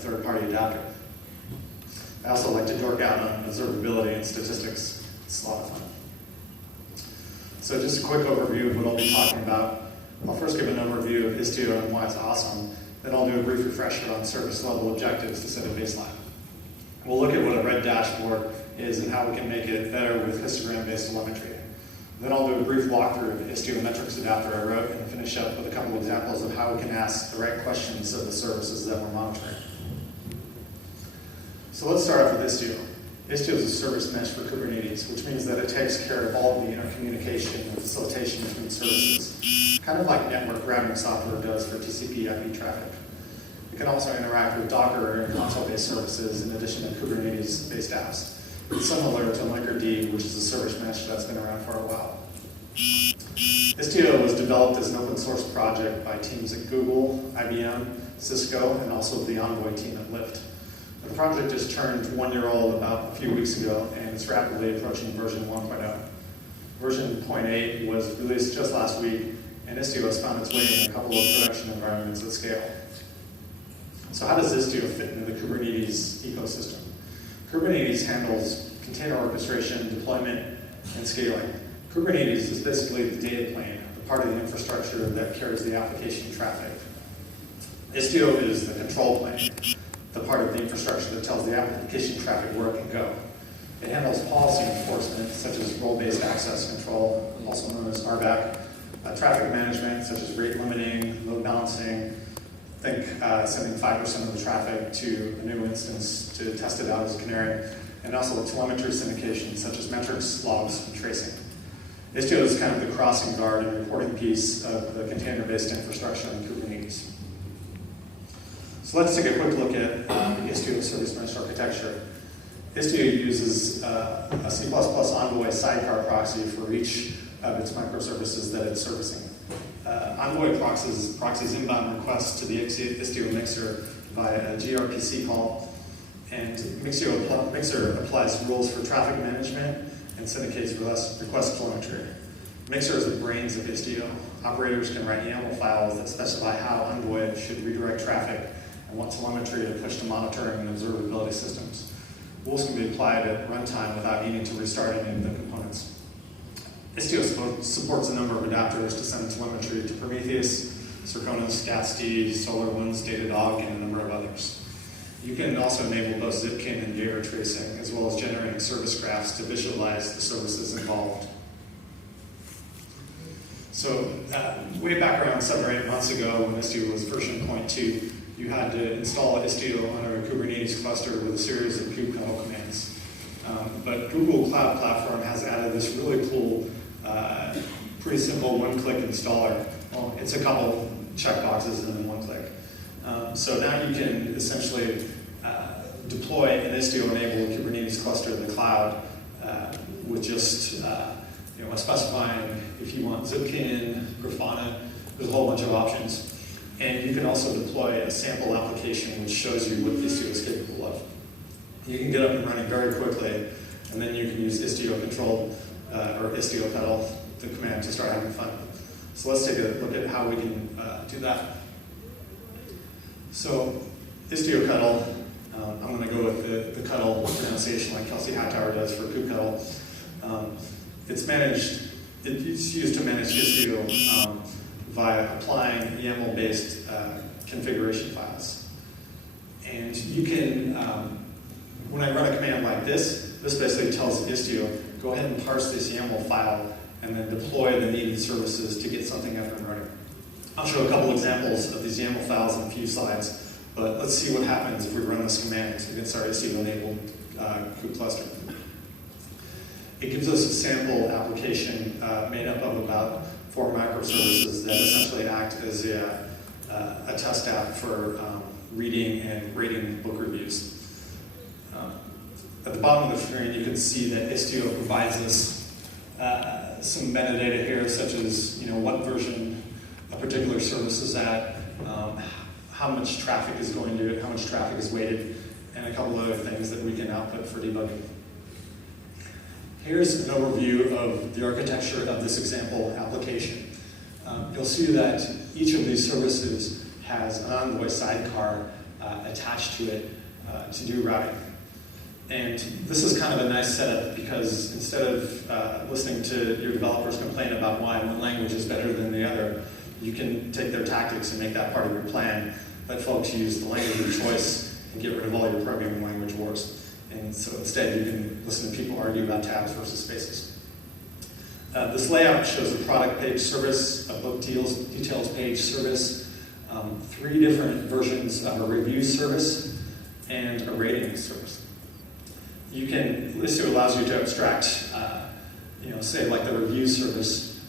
third-party adapter. I also like to dork out on observability and statistics. It's a lot of fun. So just a quick overview of what I'll be talking about. I'll first give an overview of Istio and why it's awesome. Then I'll do a brief refresher on service level objectives to set a baseline. We'll look at what a red dashboard is and how we can make it better with histogram-based telemetry. Then I'll do a brief walkthrough of the Istio metrics adapter I wrote and finish up with a couple of examples of how we can ask the right questions of the services that we're monitoring. So let's start off with Istio. Istio is a service mesh for Kubernetes, which means that it takes care of all of the intercommunication and facilitation between services, kind of like network routing software does for TCP/IP traffic. It can also interact with Docker and console-based services in addition to Kubernetes-based apps. It's similar to Linkerd, which is a service mesh that's been around for a while. Istio was developed as an open source project by teams at Google, IBM, Cisco, and also the Envoy team at Lyft. The project just turned 1 year old about a few weeks ago, and it's rapidly approaching version 1.0. Version 0.8 was released just last week, and Istio has found its way in a couple of production environments at scale. So how does Istio fit into the Kubernetes ecosystem? Kubernetes handles container orchestration, deployment, and scaling. Kubernetes is basically the data plane, the part of the infrastructure that carries the application traffic. Istio is the control plane, the part of the infrastructure that tells the application traffic where it can go. It handles policy enforcement, such as role-based access control, also known as RBAC, traffic management, such as rate limiting, load balancing. Think sending 5% of the traffic to a new instance to test it out as a canary, and also telemetry syndication, such as metrics, logs, and tracing. Istio is kind of the crossing guard and reporting piece of the container-based infrastructure in Kubernetes. So let's take a quick look at the Istio service mesh architecture. Istio uses a C++ Envoy sidecar proxy for each of its microservices that it's servicing. Envoy proxies inbound requests to the Istio mixer via a gRPC call, and Mixer applies rules for traffic management and syndicates request telemetry. Mixer is the brains of Istio. Operators can write YAML files that specify how Envoy should redirect traffic and what telemetry to push to monitoring and observability systems. Rules can be applied at runtime without needing to restart any of the components. Istio supports a number of adapters to send telemetry to Prometheus, Circonus, Gatsby, SolarWinds, Datadog, and a number of others. You can also enable both Zipkin and Java tracing, as well as generating service graphs to visualize the services involved. So way back around 7 or 8 months ago, when Istio was version 0.2, you had to install Istio on a Kubernetes cluster with a series of kubectl commands. But Google Cloud Platform has added this really cool, pretty simple one-click installer. Well, it's a couple checkboxes and then one click. So now you can essentially deploy an Istio-enabled Kubernetes cluster in the cloud with just specifying if you want Zipkin, Grafana. There's a whole bunch of options. And you can also deploy a sample application which shows you what Istio is capable of. You can get up and running very quickly, and then you can use Istio control or Istio pedal, the command, to start having fun. So let's take a look at how we can do that. So Istio Cuddle, I'm going to go with the Cuddle pronunciation like Kelsey Hightower does for kubectl. It's used to manage Istio via applying YAML-based configuration files. And you can, when I run a command like this basically tells Istio, go ahead and parse this YAML file and then deploy the needed services to get something up and running. I'll show a couple examples of these YAML files in a few slides, but let's see what happens if we run this command against our Istio-enabled kube cluster. It gives us a sample application made up of about 4 microservices that essentially act as a test app for reading and rating book reviews. At the bottom of the screen, you can see that Istio provides us some metadata here, such as what version a particular service is at, how much traffic is going to it, how much traffic is weighted, and a couple other things that we can output for debugging. Here's an overview of the architecture of this example application. You'll see that each of these services has an Envoy sidecar attached to it to do routing. And this is kind of a nice setup because instead of listening to your developers complain about why one language is better than the other, you can take their tactics and make that part of your plan. Let folks use the language of choice and get rid of all your programming language wars. And so instead you can listen to people argue about tabs versus spaces. This layout shows a product page service, a book details page service, 3 different versions of a review service, and a rating service. Istio allows you to abstract, say like the review service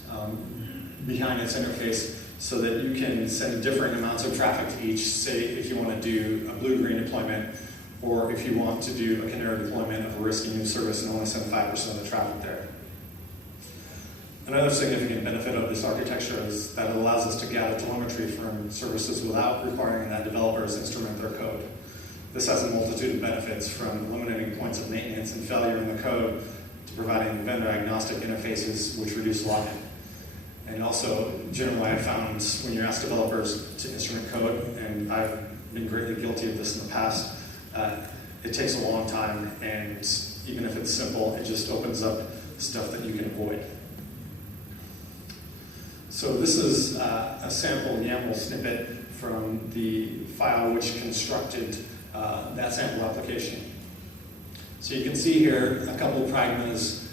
behind its interface so that you can send different amounts of traffic to each. Say if you want to do a blue-green deployment, or if you want to do a canary deployment of a risky new service and only send 5% of the traffic there. Another significant benefit of this architecture is that it allows us to gather telemetry from services without requiring that developers instrument their code. This has a multitude of benefits, from eliminating points of maintenance and failure in the code to providing vendor-agnostic interfaces which reduce lock-in. And also, generally I found when you ask developers to instrument code, and I've been greatly guilty of this in the past, it takes a long time, and even if it's simple, it just opens up stuff that you can avoid. So this is a sample YAML snippet from the file which constructed that sample application. So you can see here a couple of pragmas,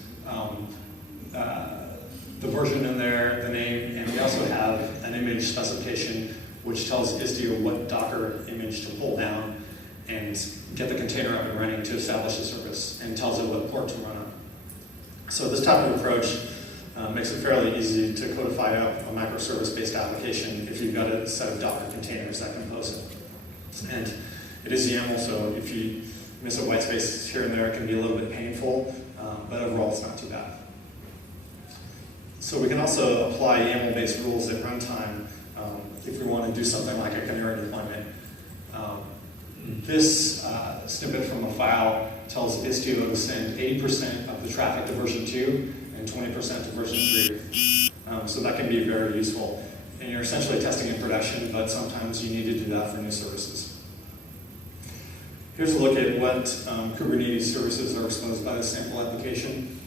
the version in there, the name, and we also have an image specification which tells Istio what Docker image to pull down and get the container up and running to establish a service, and tells it what port to run on. So this type of approach makes it fairly easy to codify up a microservice-based application if you've got a set of Docker containers that compose it. And it is YAML, so if you miss a white space here and there, it can be a little bit painful, but overall it's not too bad. So we can also apply YAML-based rules at runtime if we want to do something like a canary deployment. This snippet from a file tells Istio to send 80% of the traffic to version 2 and 20% to version 3. So that can be very useful. And you're essentially testing in production, but sometimes you need to do that for new services. Here's a look at what Kubernetes services are exposed by this sample application.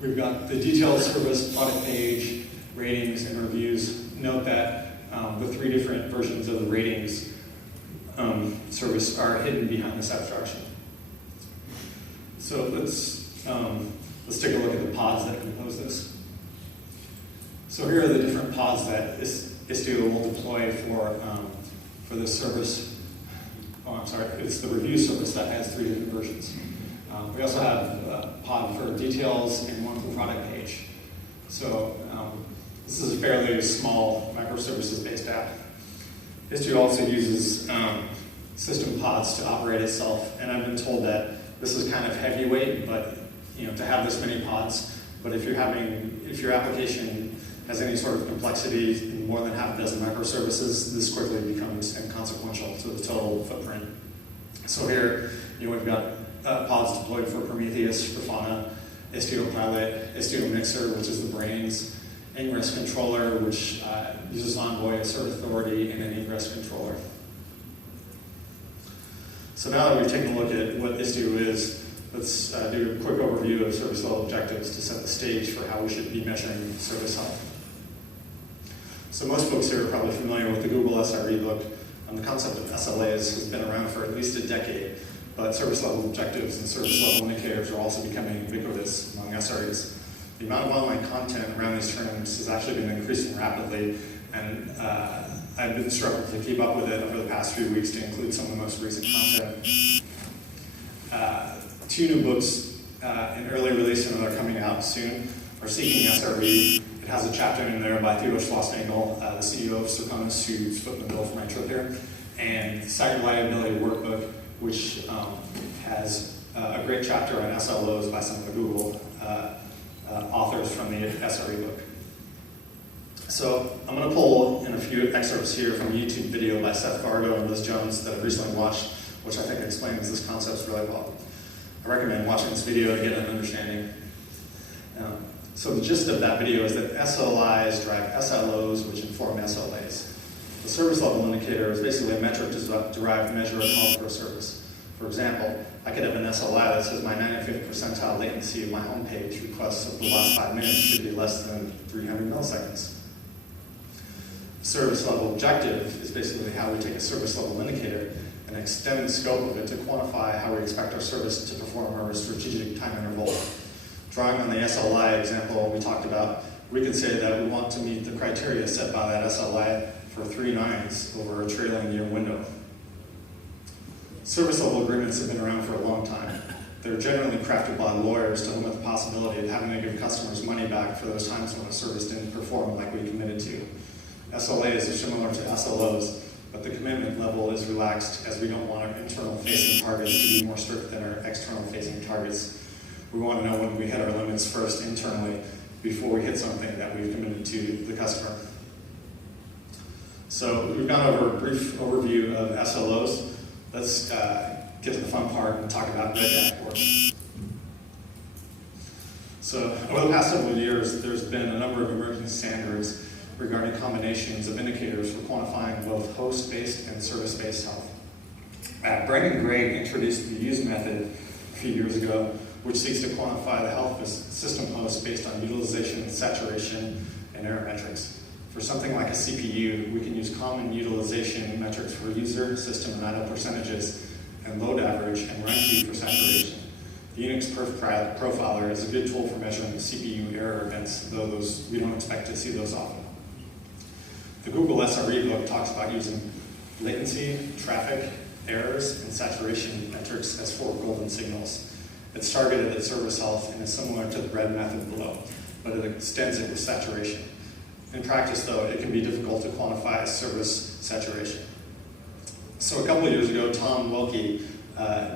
We've got the details service, product page, ratings, and reviews. Note that the 3 different versions of the ratings service are hidden behind this abstraction. So let's take a look at the pods that compose this. So here are the different pods that Istio will deploy for this service. Oh, I'm sorry, it's the review service that has 3 different versions. We also have a pod for details and one for product page. So this is a fairly small microservices-based app. Istio also uses system pods to operate itself, and I've been told that this is kind of heavyweight, but to have this many pods. But if your application has any sort of complexity in more than half a dozen microservices, this quickly becomes inconsequential to the total footprint. So here, we've got pods deployed for Prometheus, Grafana, Istio Pilot, Istio Mixer, which is the brains, ingress controller, which uses Envoy, a cert authority, and an ingress controller. So now that we've taken a look at what Istio is, let's do a quick overview of service level objectives to set the stage for how we should be measuring service health. So most folks here are probably familiar with the Google SRE book. The concept of SLAs has been around for at least a decade, but service level objectives and service level indicators are also becoming ubiquitous among SREs. The amount of online content around these terms has actually been increasing rapidly, and I've been struggling to keep up with it over the past few weeks to include some of the most recent content. 2 new books in early release and are coming out soon are Seeking SRE. It has a chapter in there by Theodor Schlossnagel, the CEO of Serconis, who's footed the bill for my trip here, and Site Reliability Workbook, which has a great chapter on SLOs by some of the Google authors from the SRE book. So I'm going to pull in a few excerpts here from a YouTube video by Seth Fargo and Liz Jones that I've recently watched, which I think explains this concept really well. I recommend watching this video to get an understanding. So the gist of that video is that SLIs drive SLOs, which inform SLAs. The service level indicator is basically a metric-derived measure of health for a service. For example, I could have an SLI that says my 95th percentile latency of my homepage requests of the last 5 minutes should be less than 300 milliseconds. Service level objective is basically how we take a service level indicator and extend the scope of it to quantify how we expect our service to perform over a strategic time interval. Drawing on the SLI example we talked about, we could say that we want to meet the criteria set by that SLI for 3 nines over a trailing year window. Service level agreements have been around for a long time. They're generally crafted by lawyers to limit the possibility of having to give customers money back for those times when a service didn't perform like we committed to. SLAs are similar to SLOs, but the commitment level is relaxed as we don't want our internal-facing targets to be more strict than our external-facing targets. We want to know when we hit our limits first internally before we hit something that we've committed to the customer. So we've gone over a brief overview of SLOs. Let's get to the fun part and talk about red dashboards. So over the past several years, there's been a number of emerging standards regarding combinations of indicators for quantifying both host-based and service-based health. Brendan Gray introduced the use method a few years ago, which seeks to quantify the health of a system host based on utilization, saturation, and error metrics. For something like a CPU, we can use common utilization metrics for user, system, and idle percentages, and load average and run queue for saturation. The Unix perf profiler is a good tool for measuring CPU error events, though we don't expect to see those often. The Google SRE book talks about using latency, traffic, errors, and saturation metrics as 4 golden signals. It's targeted at service health and is similar to the red method below, but it extends it with saturation. In practice, though, it can be difficult to quantify service saturation. So a couple of years ago, Tom Wilkie,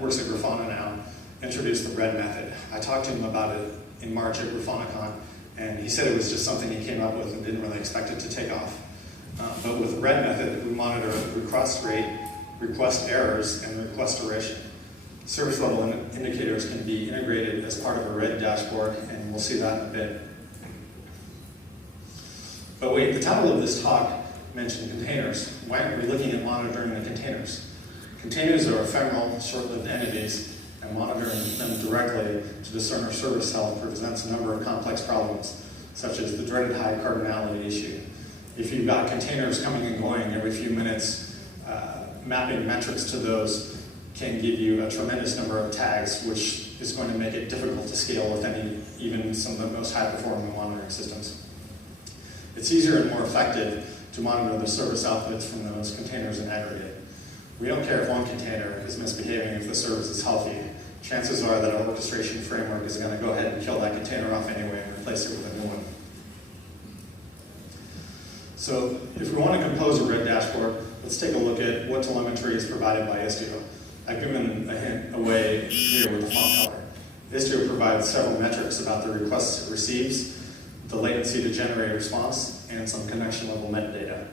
works at Grafana now, introduced the red method. I talked to him about it in March at GrafanaCon, and he said it was just something he came up with and didn't really expect it to take off. But with the red method, we monitor request rate, request errors, and request duration. Service level indicators can be integrated as part of a red dashboard, and we'll see that in a bit. But wait, the title of this talk mentioned containers. Why aren't we looking at monitoring the containers? Containers are ephemeral, short-lived entities, and monitoring them directly to discern our service health presents a number of complex problems, such as the dreaded high cardinality issue. If you've got containers coming and going every few minutes, mapping metrics to those can give you a tremendous number of tags, which is going to make it difficult to scale with even some of the most high-performing monitoring systems. It's easier and more effective to monitor the service outputs from those containers in aggregate. We don't care if one container is misbehaving if the service is healthy. Chances are that our orchestration framework is going to go ahead and kill that container off anyway and replace it with a new one. So if we want to compose a red dashboard, let's take a look at what telemetry is provided by Istio. I've given a hint away here with the font color. Istio provides several metrics about the requests it receives, the latency to generate a response, and some connection level metadata.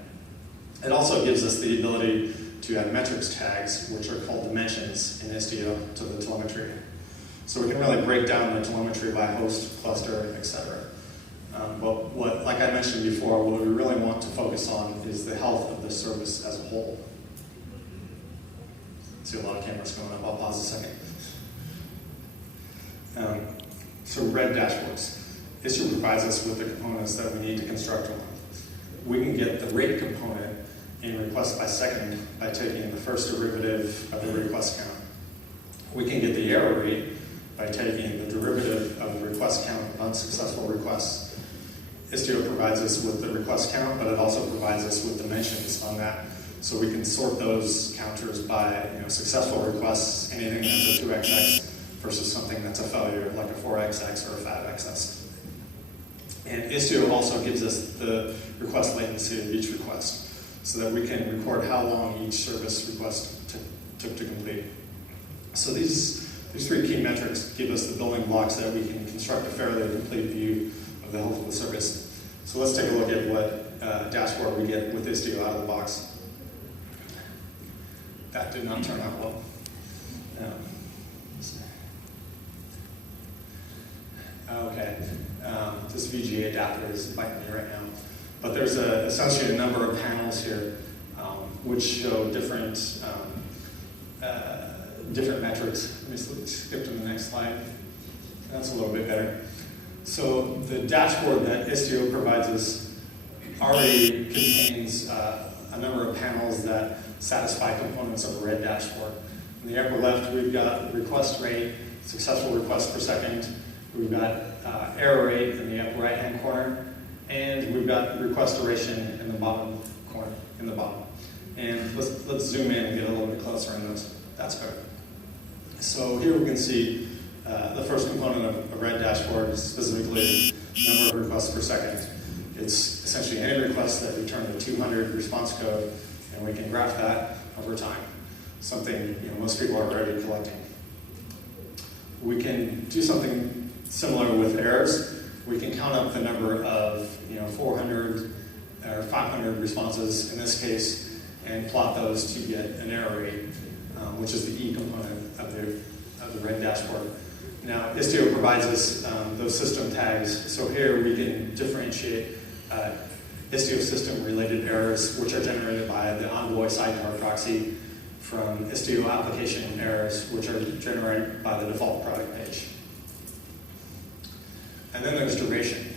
It also gives us the ability to add metrics tags, which are called dimensions in Istio, to the telemetry. So we can really break down the telemetry by host, cluster, etc. But like I mentioned before, what we really want to focus on is the health of the service as a whole. See a lot of cameras going up. I'll pause a second. So red dashboards. Istio provides us with the components that we need to construct one. We can get the rate component in request by second by taking the first derivative of the request count. We can get the error rate by taking the derivative of the request count of unsuccessful requests. Istio provides us with the request count, but it also provides us with dimensions on that. So we can sort those counters by successful requests, anything that's a 2xx versus something that's a failure like a 4xx or a 5xx. And Istio also gives us the request latency of each request so that we can record how long each service request took to complete. So these 3 key metrics give us the building blocks that we can construct a fairly complete view of the health of the service. So let's take a look at what dashboard we get with Istio out of the box. That did not turn out well. Okay, this VGA adapter is biting me right now. But there's essentially a number of panels here which show different different metrics. Let me skip to the next slide. That's a little bit better. So the dashboard that Istio provides us already contains a number of panels that satisfy components of a red dashboard. In the upper left, we've got request rate, successful requests per second. We've got error rate in the upper right-hand corner, and we've got request duration in the bottom corner, in the bottom. And let's zoom in and get a little bit closer on those. That's better. So here we can see the first component of a red dashboard is specifically number of requests per second. It's essentially any request that return the 200 response code, and we can graph that over time. Something most people are already collecting. We can do something similar with errors. We can count up the number of 400 or 500 responses in this case, and plot those to get an error rate, which is the E component of the red dashboard. Now, Istio provides us those system tags. So here we can differentiate Istio system-related errors, which are generated by the Envoy sidecar proxy, from Istio application errors, which are generated by the default product page. And then there's duration.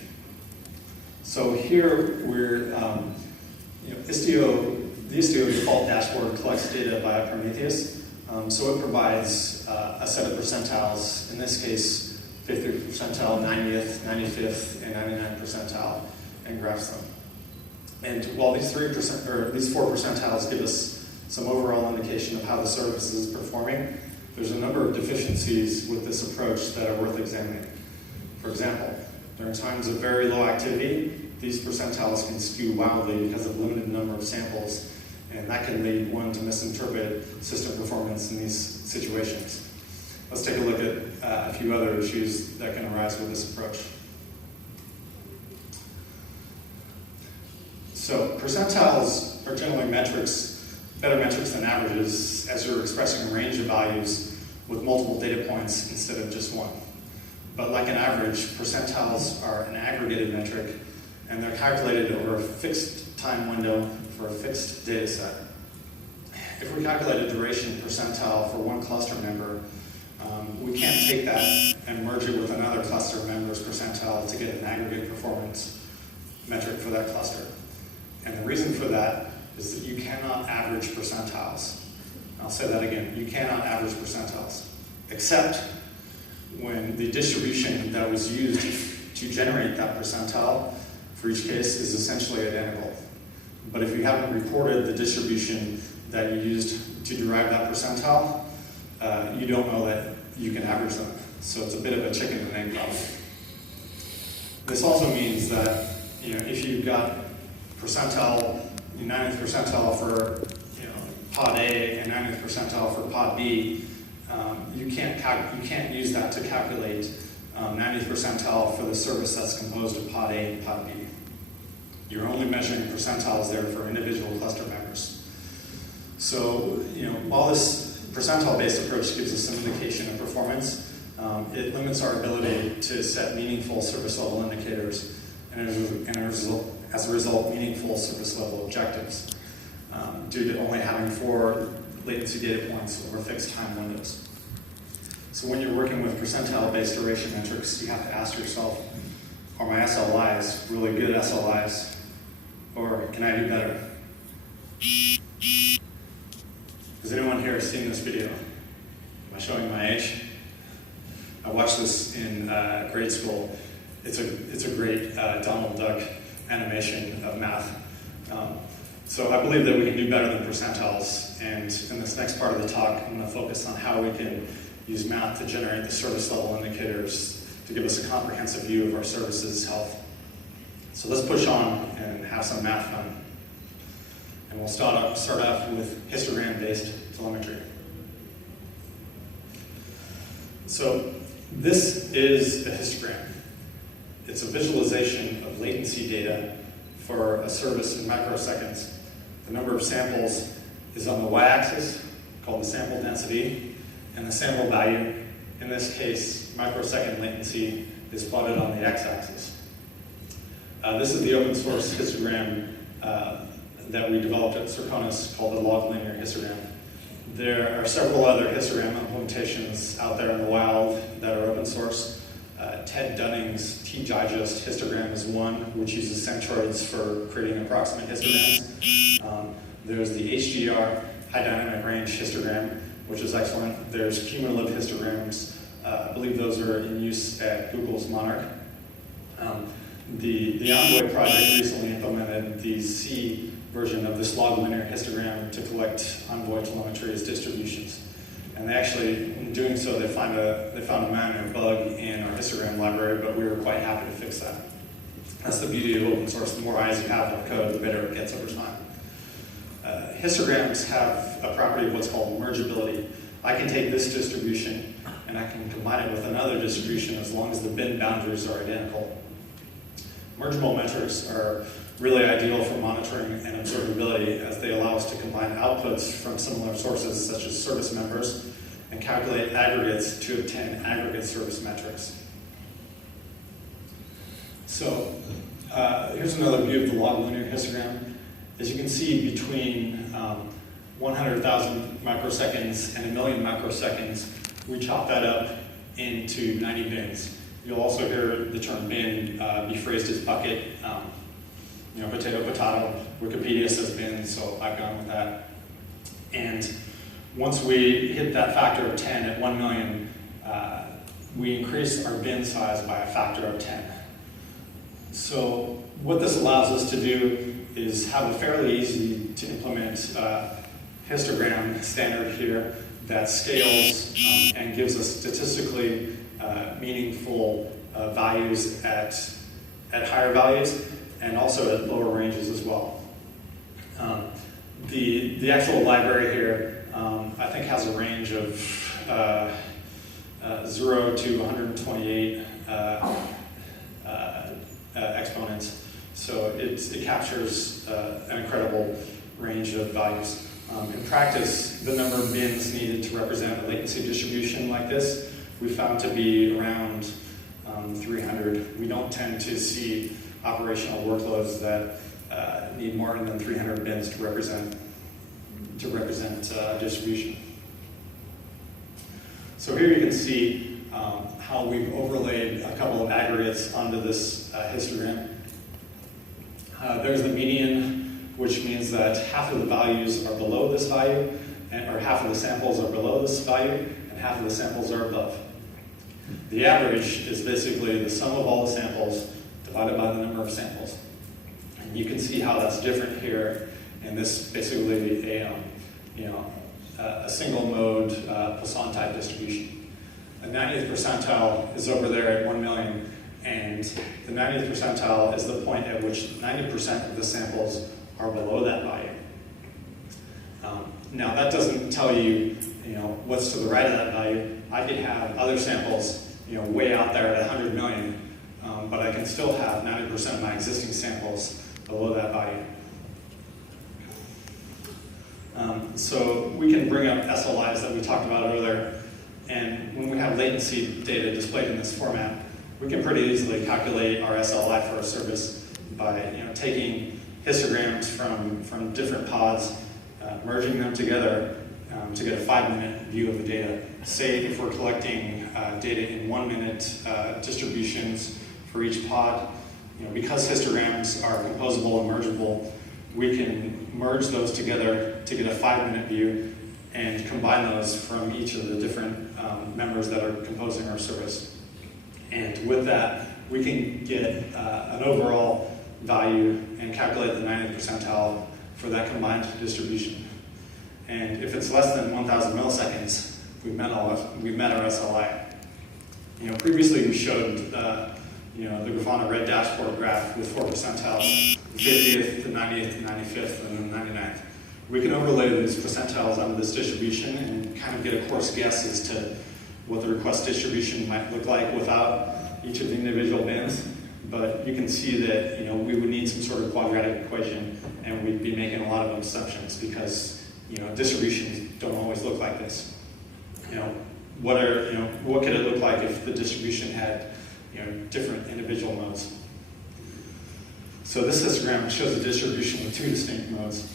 So here we're, the Istio default dashboard collects data via Prometheus. So it provides a set of percentiles, in this case, 50th percentile, 90th, 95th, and 99th percentile, and graphs them. And while these four percentiles give us some overall indication of how the service is performing, there's a number of deficiencies with this approach that are worth examining. For example, during times of very low activity, these percentiles can skew wildly because of limited number of samples, and that can lead one to misinterpret system performance in these situations. Let's take a look at a few other issues that can arise with this approach. So percentiles are generally better metrics than averages, as you're expressing a range of values with multiple data points instead of just one. But like an average, percentiles are an aggregated metric, and they're calculated over a fixed time window for a fixed data set. If we calculate a duration percentile for one cluster member, we can't take that and merge it with another cluster member's percentile to get an aggregate performance metric for that cluster. And the reason for that is that you cannot average percentiles. I'll say that again, you cannot average percentiles, except when the distribution that was used to generate that percentile for each case is essentially identical. But if you haven't reported the distribution that you used to derive that percentile, you don't know that you can average them. So it's a bit of a chicken and egg problem. This also means that if you've got percentile, 90th percentile for pod A and 90th percentile for pod B, you can't use that to calculate 90th percentile for the service that's composed of pod A and pod B. You're only measuring percentiles there for individual cluster members. So while this percentile-based approach gives us some indication of performance, it limits our ability to set meaningful service level indicators, and as a result, meaningful service level objectives, due to only having 4 latency data points over fixed time windows. So when you're working with percentile-based duration metrics, you have to ask yourself, are my SLIs really good SLIs, or can I do better? Has anyone here seen this video? Am I showing my age? I watched this in grade school. It's a great Donald Duck animation of math. So I believe that we can do better than percentiles, and in this next part of the talk, I'm going to focus on how we can use math to generate the service level indicators to give us a comprehensive view of our service's health. So let's push on and have some math fun. And we'll start off with histogram-based telemetry. So this is a histogram. It's a visualization of latency data for a service in microseconds. The number of samples is on the y-axis, called the sample density, and the sample value, in this case, microsecond latency, is plotted on the x-axis. This is the open source histogram that we developed at Circonus called the log linear histogram. There are several other histogram implementations out there in the wild that are open source. Ted Dunning's T-Digest histogram is one, which uses centroids for creating approximate histograms. There's the HDR, high dynamic range histogram, which is excellent. There's cumulative histograms. I believe those are in use at Google's Monarch. The Envoy project recently implemented the C version of this log linear histogram to collect Envoy telemetry as distributions. And they actually, in doing so, they found a minor bug in our histogram library, but we were quite happy to fix that. That's the beauty of open source. The more eyes you have on code, the better it gets over time. Histograms have a property of what's called mergeability. I can take this distribution and I can combine it with another distribution as long as the bin boundaries are identical. Mergeable metrics are really ideal for monitoring and observability as they allow us to combine outputs from similar sources such as service members and calculate aggregates to obtain aggregate service metrics. So here's another view of the log linear histogram. As you can see, between 100,000 microseconds and 1 million microseconds, we chop that up into 90 bins. You'll also hear the term bin be phrased as bucket. Potato, potato. Wikipedia says bin, so I've gone with that. And once we hit that factor of 10 at 1 million, we increase our bin size by a factor of 10. So what this allows us to do is have a fairly easy to implement histogram standard here that scales and gives us statistically meaningful values at higher values and also at lower ranges as well. The actual library here I think has a range of 0 to 128 exponents. So it captures an incredible range of values. In practice, the number of bins needed to represent a latency distribution like this, we found to be around 300. We don't tend to see operational workloads that need more than 300 bins to represent distribution. So here you can see how we've overlaid a couple of aggregates onto this histogram. There's the median, which means that half of the values are below this value, or half of the samples are below this value, and half of the samples are above. The average is basically the sum of all the samples divided by the number of samples. And you can see how that's different here in this basically a single mode Poisson type distribution. The 90th percentile is over there at 1 million, and the 90th percentile is the point at which 90% of the samples are below that value. Now that doesn't tell you, what's to the right of that value. I could have other samples, way out there at 100 million, but I can still have 90% of my existing samples below that value. So we can bring up SLIs that we talked about earlier, and when we have latency data displayed in this format, we can pretty easily calculate our SLI for a service by taking histograms from different pods, merging them together to get a 5-minute view of the data. Say if we're collecting data in 1-minute distributions for each pod, because histograms are composable and mergeable, we can merge those together to get a 5-minute view and combine those from each of the different members that are composing our service. And with that, we can get an overall value and calculate the 90th percentile for that combined distribution. And if it's less than 1,000 milliseconds, we've met our SLI. Previously we showed the Grafana red dashboard graph with 4 percentiles, the 50th, the 90th, the 95th, and then the 99th. We can overlay these percentiles onto this distribution and kind of get a coarse guess as to what the request distribution might look like without each of the individual bins. But you can see that we would need some sort of quadratic equation, and we'd be making a lot of assumptions because distributions don't always look like this. What could it look like if the distribution had different individual modes? So this histogram shows a distribution with two distinct modes.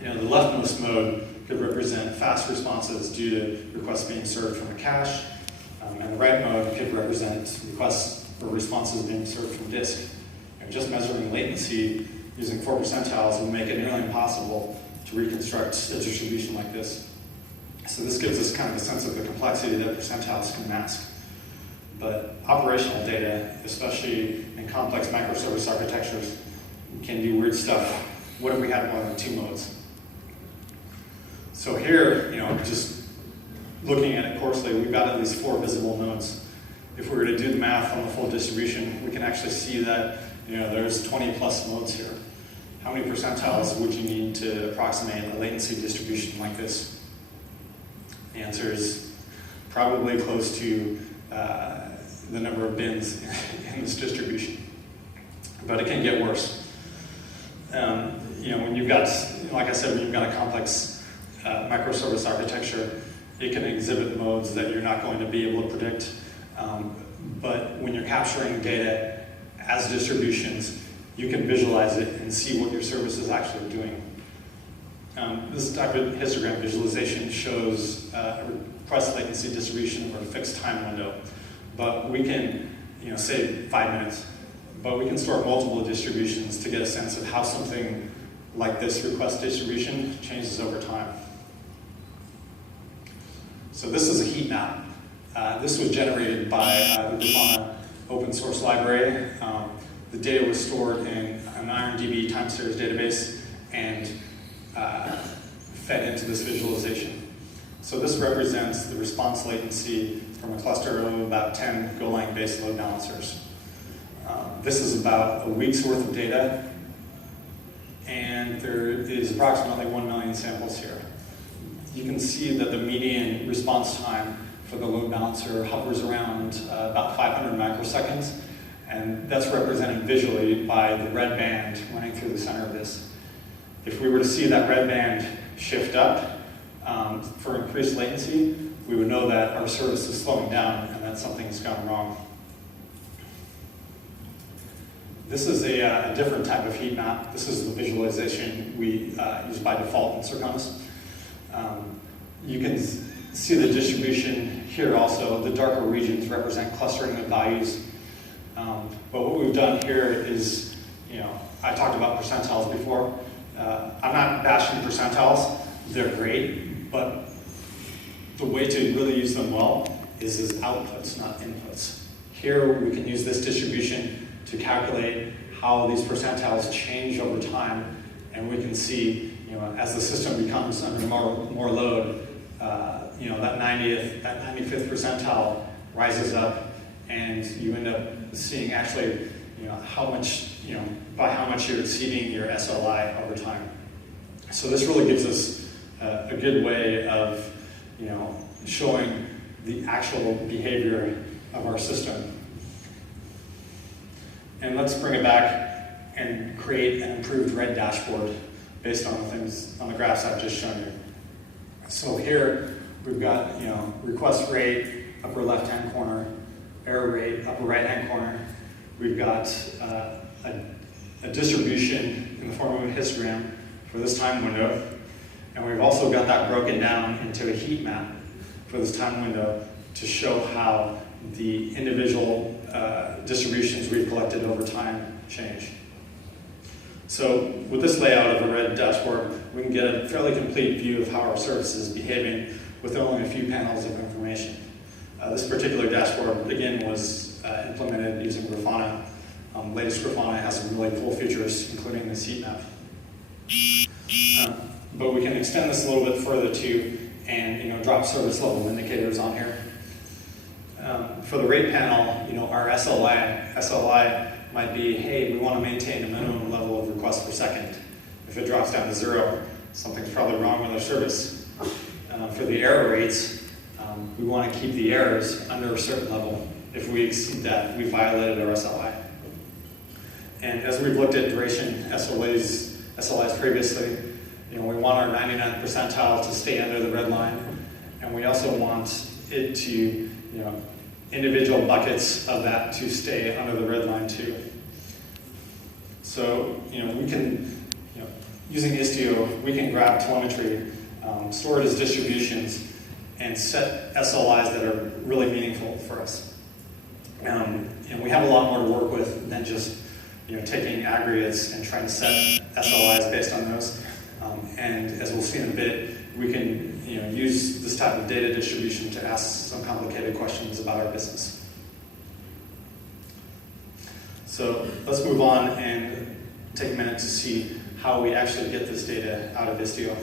The leftmost mode could represent fast responses due to requests being served from a cache, and the right mode could represent requests or responses being served from disk. Just measuring latency using 4 percentiles will make it nearly impossible to reconstruct a distribution like this. So this gives us kind of a sense of the complexity that percentiles can mask. But operational data, especially in complex microservice architectures, can do weird stuff. What if we had more than 2 modes? So here, just looking at it coarsely, we've got at least 4 visible nodes. If we were to do the math on the full distribution, we can actually see that there's 20 plus modes here. How many percentiles would you need to approximate a latency distribution like this? The answer is probably close to the number of bins in this distribution. But it can get worse. When you've got, like I said, when you've got a complex microservice architecture, it can exhibit modes that you're not going to be able to predict. But when you're capturing data as distributions, you can visualize it and see what your service is actually doing. This type of histogram visualization shows a request latency distribution over a fixed time window. But we can, say 5 minutes, but we can store multiple distributions to get a sense of how something like this request distribution changes over time. So this is a heat map. This was generated by the Grafana open source library. The data was stored in an IronDB time series database and fed into this visualization. So this represents the response latency from a cluster of about 10 Golang-based load balancers. This is about a week's worth of data, and there is approximately 1 million samples here. You can see that the median response time for the load balancer hovers around about 500 microseconds, and that's represented visually by the red band running through the center of this. If we were to see that red band shift up for increased latency, we would know that our service is slowing down and that something's gone wrong. This is a different type of heat map. This is the visualization we use by default in Serconis. You can see the distribution here also. The darker regions represent clustering of values. But what we've done here is, I talked about percentiles before. I'm not bashing percentiles. They're great, but the way to really use them well is as outputs, not inputs. Here we can use this distribution to calculate how these percentiles change over time, and we can see, as the system becomes under more load, that 95th percentile rises up, and you end up seeing actually, how much, by how much you're exceeding your SLI over time. So this really gives us a good way of, showing the actual behavior of our system. And let's bring it back and create an improved red dashboard based on the graphs I've just shown you. So here we've got, request rate, upper left-hand corner, error rate, upper right-hand corner. We've got a distribution in the form of a histogram for this time window. And we've also got that broken down into a heat map for this time window to show how the individual distributions we've collected over time change. So with this layout of a red dashboard, we can get a fairly complete view of how our service is behaving with only a few panels of information. This particular dashboard, again, was implemented using Grafana. Latest Grafana has some really cool features, including this heat map. But we can extend this a little bit further too, and drop service level indicators on here. For the rate panel, our SLI might be, hey, we want to maintain a minimum level of requests per second. If it drops down to 0, something's probably wrong with our service. For the error rates, we want to keep the errors under a certain level. If we exceed that, we violated our SLI. And as we've looked at duration SLIs previously, we want our 99th percentile to stay under the red line, and we also want it to, individual buckets of that to stay under the red line too. So, we can, using Istio, we can grab telemetry, store it as distributions, and set SLIs that are really meaningful for us. We have a lot more to work with than just taking aggregates and trying to set SLIs based on those. And as we'll see in a bit, we can use this type of data distribution to ask some complicated questions about our business. So let's move on and take a minute to see how we actually get this data out of Istio.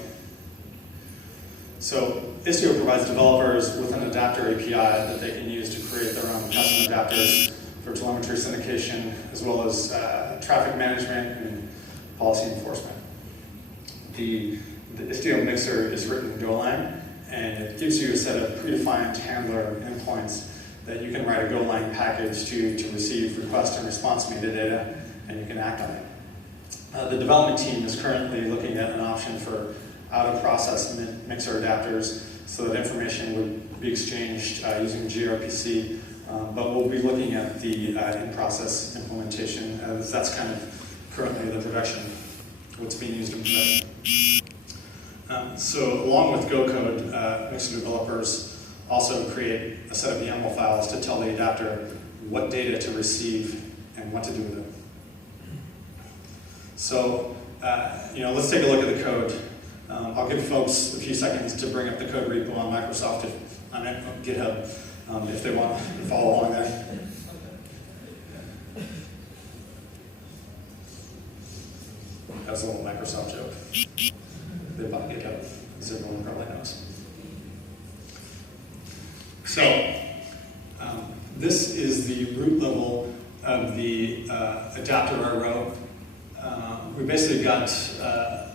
So Istio provides developers with an adapter API that they can use to create their own custom adapters for telemetry syndication, as well as traffic management and policy enforcement. The Istio mixer is written in Golang, and it gives you a set of predefined handler endpoints that you can write a Golang package to receive request and response metadata, and you can act on it. The development team is currently looking at an option for out-of-process mixer adapters so that information would be exchanged using gRPC, but we'll be looking at the in-process implementation, as that's kind of currently the production, what's being used in production. So along with Go code, mixer developers also create a set of YAML files to tell the adapter what data to receive and what to do with it. So, let's take a look at the code. I'll give folks a few seconds to bring up the code repo on Microsoft, on GitHub, if they want to follow along there. That was a little Microsoft joke. They bought GitHub, as everyone probably knows. So, this is the root level of the adapter I wrote. We basically got a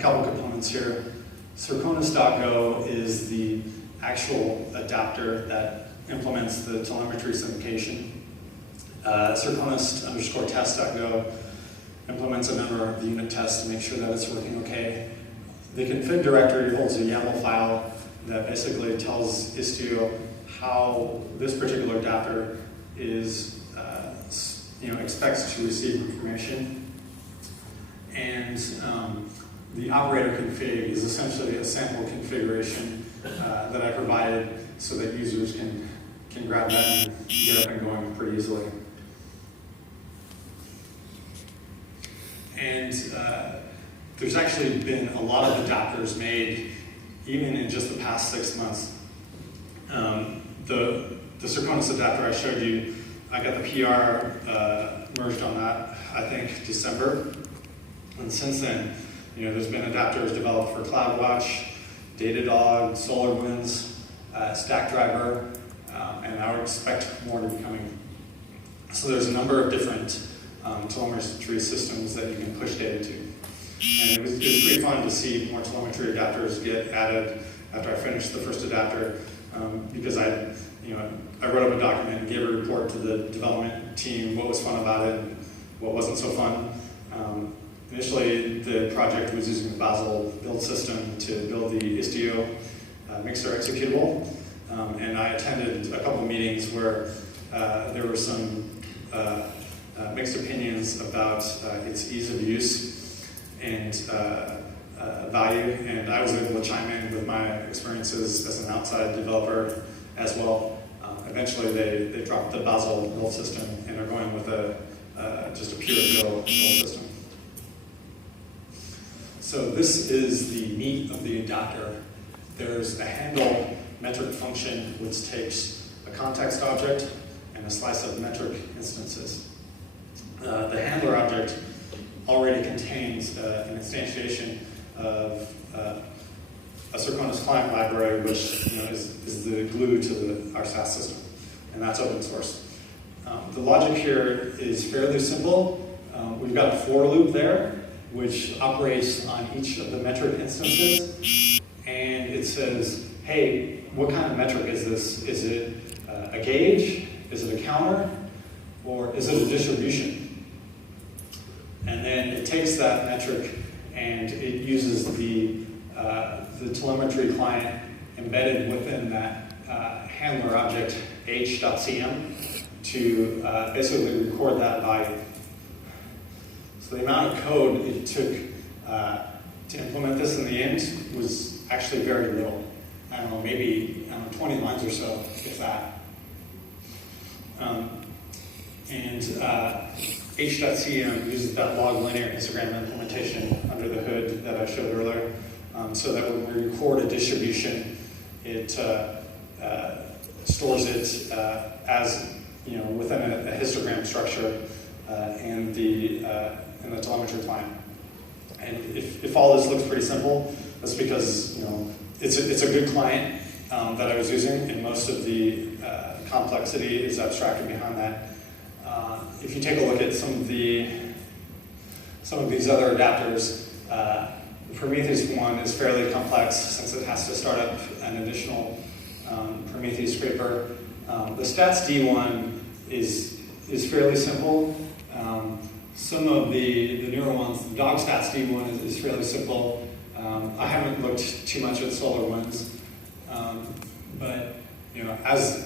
couple components here. Serconis.go is the actual adapter that implements the telemetry syndication. Serconis_test.go implements a number of the unit tests to make sure that it's working okay. The config directory holds a YAML file that basically tells Istio how this particular adapter is, expects to receive information. And the operator config is essentially a sample configuration that I provided so that users can grab that and get up and going pretty easily. And there's actually been a lot of adapters made, even in just the past 6 months. The Serconis adapter I showed you, I got the PR merged on that, I think, December. And since then, there's been adapters developed for CloudWatch, Datadog, SolarWinds, Stackdriver, and I would expect more to be coming. So there's a number of different telemetry systems that you can push data to. And it was pretty fun to see more telemetry adapters get added after I finished the first adapter, because I wrote up a document and gave a report to the development team what was fun about it and what wasn't so fun. Initially, the project was using the Bazel build system to build the Istio mixer executable, and I attended a couple meetings where there were some mixed opinions about its ease of use and value, and I was able to chime in with my experiences as an outside developer as well. Eventually, they dropped the Bazel build system and are going with just a pure Go build system. So this is the meat of the adapter. There's a handle metric function which takes a context object and a slice of metric instances. The handler object already contains an instantiation of a Serconis client library, which is the glue to our SaaS system, and that's open source. The logic here is fairly simple. We've got a for loop there, which operates on each of the metric instances, and it says, hey, what kind of metric is this? Is it a gauge? Is it a counter? Or is it a distribution? And then it takes that metric and it uses the telemetry client embedded within that handler object h.cm to basically record that value. So the amount of code it took to implement this in the end was actually very little. I don't know, maybe 20 lines or so, if that. H.cm uses that log linear histogram implementation under the hood that I showed earlier, so that when we record a distribution, it stores it as within a histogram structure in the telemetry client. And if all this looks pretty simple, that's because it's a good client that I was using, and most of the complexity is abstracted behind that. If you take a look at some of these other adapters, the Prometheus one is fairly complex since it has to start up an additional Prometheus scraper. The StatsD one is fairly simple. Some of the newer ones, the dog StatsD one is fairly simple. I haven't looked too much at SolarWinds, but as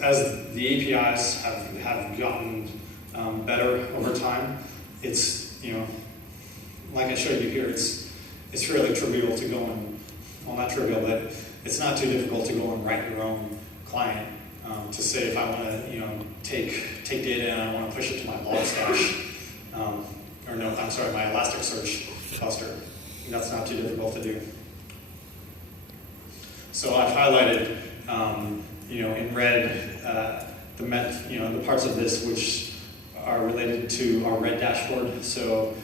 the APIs have gotten better over time, it's like I showed you here, it's fairly trivial to go and, well, not trivial, but it's not too difficult to go and write your own client to say if I want to take data and I want to push it to my Logstash, or no, I'm sorry, my Elasticsearch cluster. That's not too difficult to do. So I've highlighted, in red, the parts of this which are related to our red dashboard. So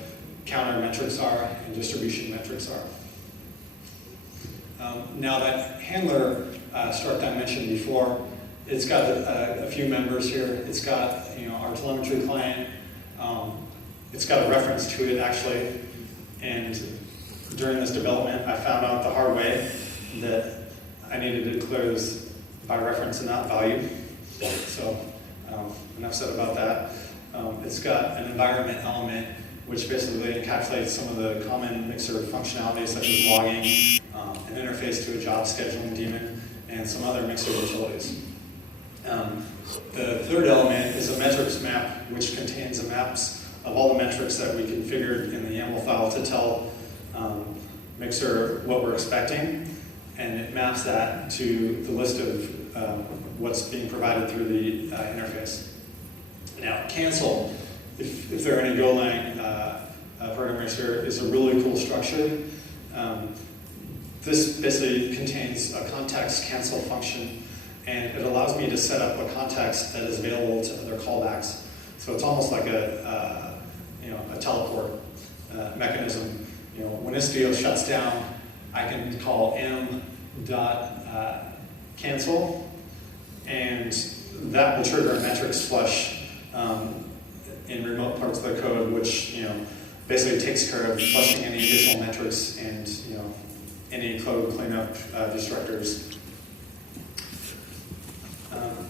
counter metrics are and distribution metrics are. Now that handler start that I mentioned before, it's got a few members here. It's got our telemetry client. It's got a reference to it actually, and during this development, I found out the hard way that I needed to declare this by reference and not value. So enough said about that. It's got an environment element, which basically encapsulates some of the common Mixer functionalities such as logging, an interface to a job scheduling daemon, and some other Mixer utilities. The third element is a metrics map, which contains the maps of all the metrics that we configured in the YAML file to tell Mixer what we're expecting, and it maps that to the list of what's being provided through the interface. Now, cancel, if there are any Golang programmers here, is a really cool structure. This basically contains a context cancel function, and it allows me to set up a context that is available to other callbacks. So it's almost like a teleport mechanism. When Istio shuts down, I can call m.cancel, and that will trigger a metrics flush in remote parts of the code, which basically takes care of flushing any additional metrics and any code cleanup destructors.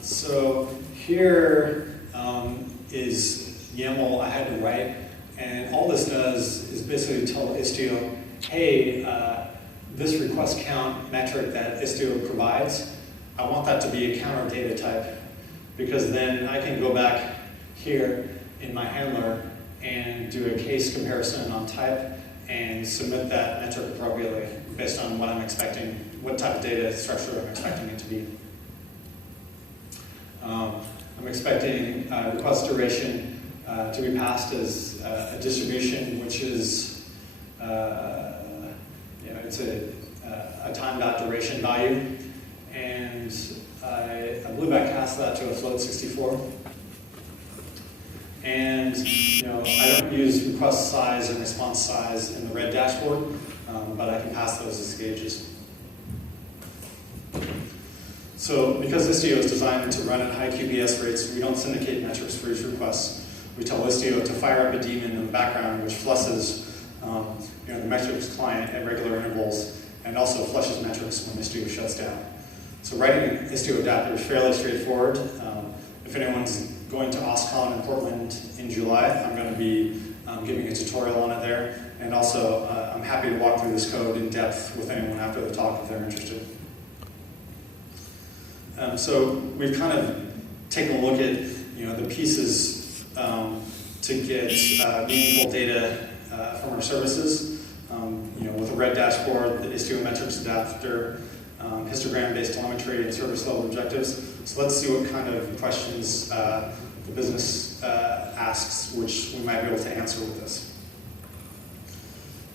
So here is YAML I had to write, and all this does is basically tell Istio, hey, this request count metric that Istio provides, I want that to be a counter data type, because then I can go back here in my handler and do a case comparison on type and submit that metric appropriately based on what I'm expecting, what type of data structure I'm expecting it to be. I'm expecting request duration to be passed as a distribution, which is it's a time.duration value, and I believe I cast that to a float 64. And I don't use request size and response size in the red dashboard, but I can pass those as gauges. So because Istio is designed to run at high QPS rates, we don't syndicate metrics for each request. We tell Istio to fire up a daemon in the background, which flushes the metrics client at regular intervals, and also flushes metrics when Istio shuts down. So writing an Istio adapter is fairly straightforward. If anyone's going to OSCON in Portland in July, I'm going to be giving a tutorial on it there. And also, I'm happy to walk through this code in depth with anyone after the talk if they're interested. So we've kind of taken a look at the pieces to get meaningful data from our services. With a red dashboard, the Istio metrics adapter, histogram-based telemetry, and service level objectives. So let's see what kind of questions the business asks, which we might be able to answer with this.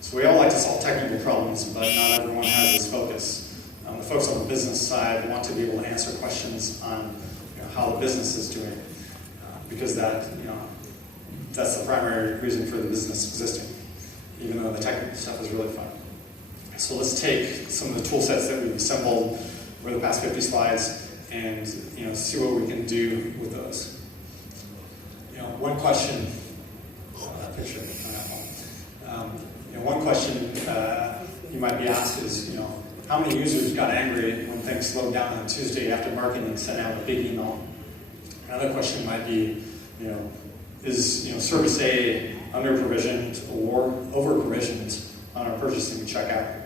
So we all like to solve technical problems, but not everyone has this focus. The folks on the business side want to be able to answer questions on how the business is doing, because that's the primary reason for the business existing, even though the technical stuff is really fun. So let's take some of the tool sets that we've assembled over the past 50 slides and see what we can do with those. One question, picture on that one. One question you might be asked is, how many users got angry when things slowed down on Tuesday after marketing sent out a big email? Another question might be, is service A under-provisioned or over-provisioned on our purchasing checkout?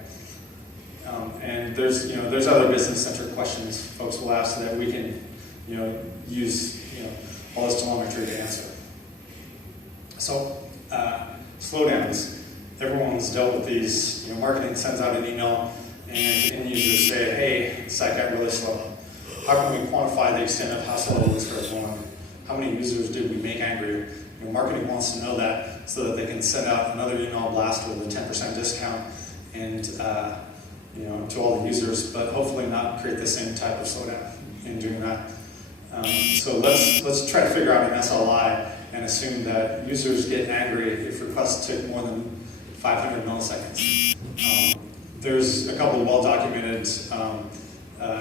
And there's other business-centric questions folks will ask that we can use all this telemetry to answer. So slowdowns. Everyone's dealt with these. Marketing sends out an email, and end users say, "Hey, the site got really slow." How can we quantify the extent of how slow this was going? How many users did we make angry? Marketing wants to know that so that they can send out another email blast with a 10% discount and to all the users, but hopefully not create the same type of slowdown in doing that. So let's try to figure out an SLI and assume that users get angry if requests took more than 500 milliseconds. There's a couple of well-documented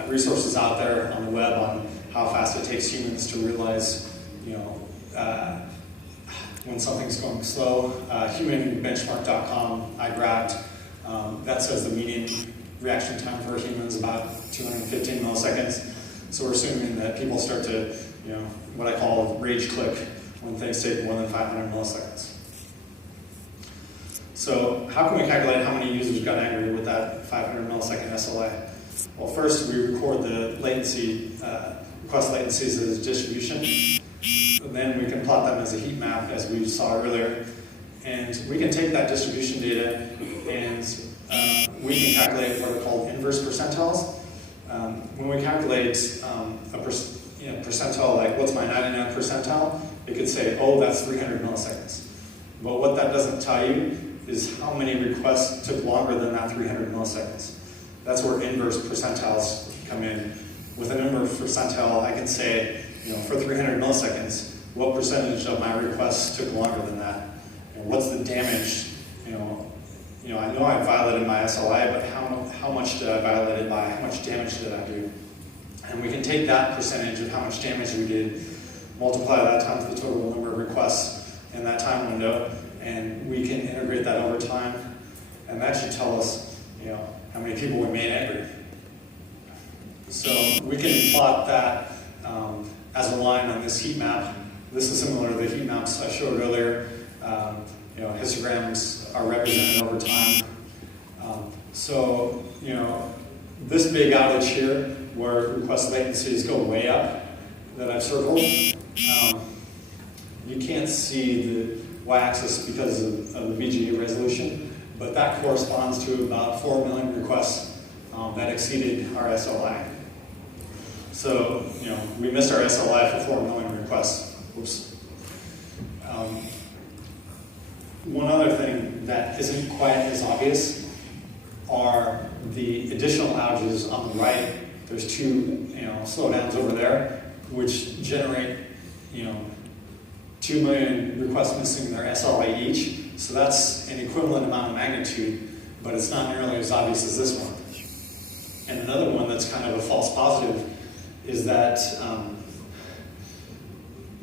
resources out there on the web on how fast it takes humans to realize, when something's going slow. Humanbenchmark.com I grabbed, that says the median reaction time for a human is about 215 milliseconds. So we're assuming that people start to, what I call rage click when things take more than 500 milliseconds. So how can we calculate how many users got angry with that 500 millisecond SLA? Well, first we record the latency, request latencies as a distribution. Then we can plot them as a heat map, as we saw earlier. And we can take that distribution data and we can calculate what are called inverse percentiles. When we calculate a percentile, like what's my 99th percentile, it could say, oh, that's 300 milliseconds. But what that doesn't tell you is how many requests took longer than that 300 milliseconds. That's where inverse percentiles come in. With an inverse percentile, I can say, for 300 milliseconds, what percentage of my requests took longer than that? And what's the damage? I know I violated my SLI, but how much did I violate it by? How much damage did I do? And we can take that percentage of how much damage we did, multiply that times the total number of requests in that time window, and we can integrate that over time, and that should tell us, how many people we made angry. So we can plot that as a line on this heat map. This is similar to the heat maps I showed earlier. Histograms are represented over time. So this big outage here, where request latencies go way up, that I've circled, you can't see the y-axis because of the VGA resolution, but that corresponds to about 4 million requests that exceeded our SLI. So, we missed our SLI for 4 million requests. Oops. One other thing that isn't quite as obvious are the additional outages on the right. There's two, slowdowns over there, which generate, 2 million requests missing their SLI each. So that's an equivalent amount of magnitude, but it's not nearly as obvious as this one. And another one that's kind of a false positive is that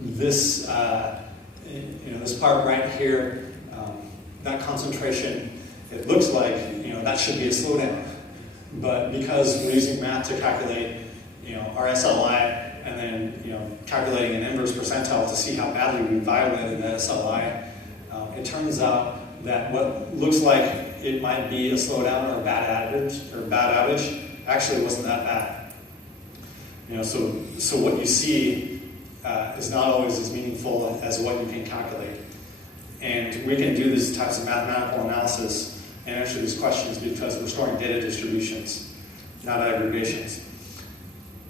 this part right here, that concentration, it looks like that should be a slowdown, but because we're using math to calculate our SLI and then calculating an inverse percentile to see how badly we violated that SLI, it turns out that what looks like it might be a slowdown or a bad outage actually wasn't that bad. So what you see is not always as meaningful as what you can calculate. And we can do these types of mathematical analysis and answer these questions because we're storing data distributions, not aggregations.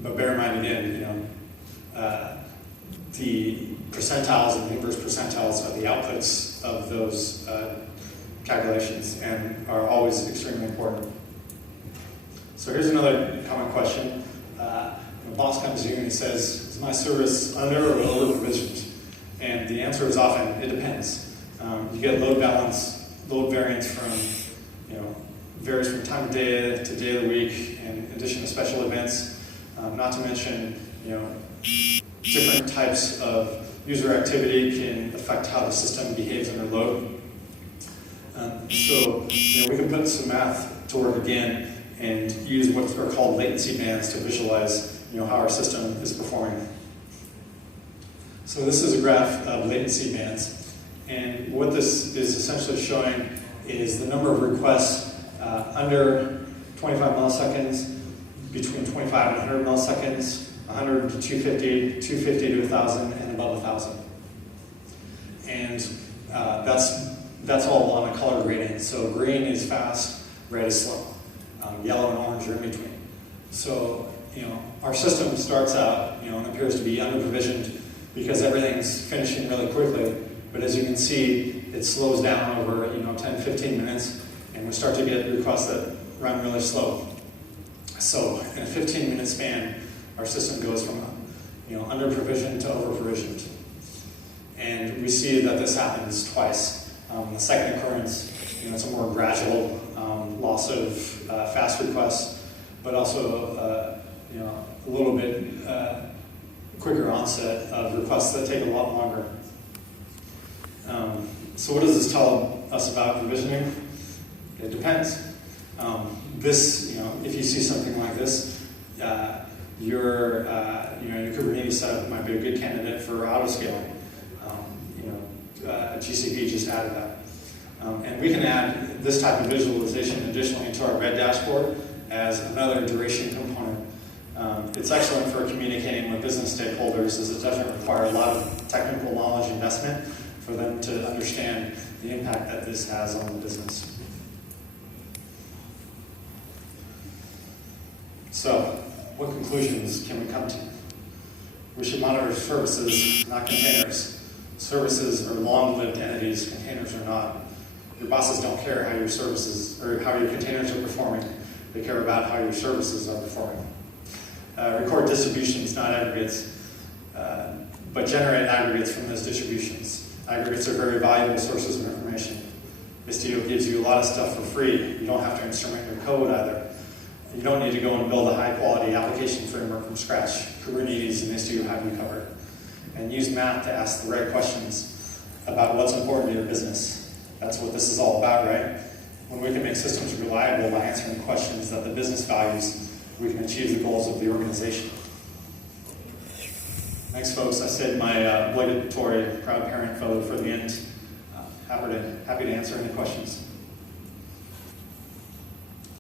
But bear in mind again, the percentiles and the inverse percentiles are the outputs of those calculations and are always extremely important. So here's another common question. The boss comes to you and he says, is my service under or over provisioned? And the answer is often, it depends. You get load balance, load variance from, varies from time of day to day of the week, in addition to special events. Not to mention, different types of user activity can affect how the system behaves under load. So we can put some math to work again and use what are called latency bands to visualize how our system is performing. So this is a graph of latency bands, and what this is essentially showing is the number of requests under 25 milliseconds, between 25 and 100 milliseconds, 100 to 250, 250 to 1,000, and above 1,000. And that's all on a color gradient. So green is fast, red is slow. Yellow and orange are in between. So, our system starts out, and appears to be under-provisioned because everything's finishing really quickly. But as you can see, it slows down over, 10, 15 minutes, and we start to get requests that run really slow. So in a 15-minute span, our system goes from, under-provisioned to over-provisioned. And we see that this happens twice. The second occurrence, it's a more gradual loss of fast requests, but also a little bit quicker onset of requests that take a lot longer. So what does this tell us about provisioning? It depends. If you see something like this, your Kubernetes setup might be a good candidate for autoscaling. GCP just added that. And we can add this type of visualization additionally into our red dashboard as another duration component. It's excellent for communicating with business stakeholders, as it doesn't require a lot of technical knowledge investment for them to understand the impact that this has on the business. So, what conclusions can we come to? We should monitor services, not containers. Services are long-lived entities, containers are not. Your bosses don't care how your services or how your containers are performing. They care about how your services are performing. Record distributions, not aggregates, but generate aggregates from those distributions. Aggregates are very valuable sources of information. Istio gives you a lot of stuff for free. You don't have to instrument your code either. You don't need to go and build a high-quality application framework from scratch. Kubernetes and Istio have you covered. And use math to ask the right questions about what's important to your business. That's what this is all about, right? When we can make systems reliable by answering questions that the business values, we can achieve the goals of the organization. Thanks, folks. I saved my obligatory proud parent photo for the end. Happy to answer any questions.